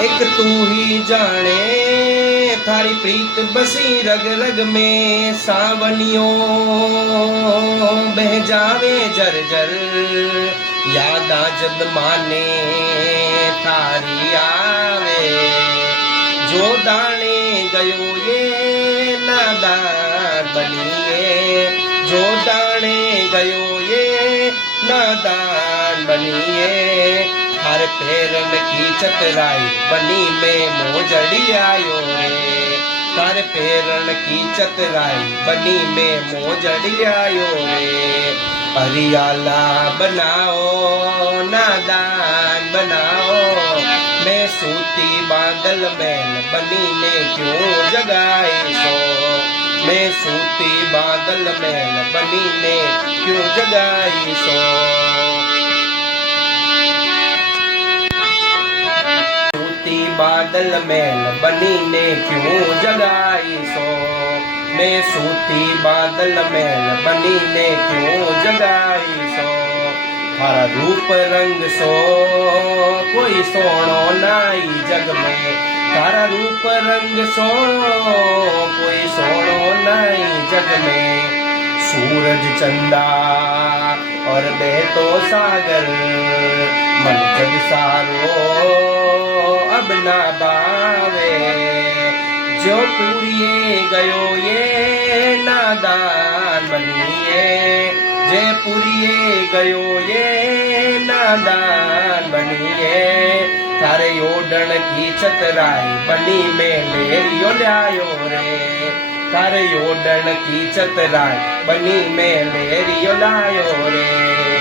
एक तू ही जाने थारी प्रीत बसी रग रग में सावनियों बह जावे जर जर याद जद माने थारी आवे जो दाने गयो ये नादान बनिए जो दाने गयो ये नादान बनिए हर पैरन की चतराई बनी में मोजड़ी आयो रे हर पैरन की चतराई बनी में मोजड़ी आयो रे हरियाला बनाओ नादान बनाओ मैं सूती बादल मैल बनी में क्यों जगाए सो मैं सूती बादल मैल बनी में क्यों जगाई सो बादल मैल बनी ने क्यों जगाई सो मैं सूती बादल मैल बनी ने क्यों जगाई सो हर रूप रंग सो कोई सोनो नाई जग में तारा रूप रंग सो कोई सोनो नाई जग में सूरज चंदा और बहतो सागर मन जग सारो अब ना बावे जो पूरिए गयो ये नादान बनिए जे पूरिए गयो ये नादान बनिए थारे ओडण की चतराई बनी में लेरियो लायो रे थारे ओडण की चतराई बनी में लेरियो लायो रे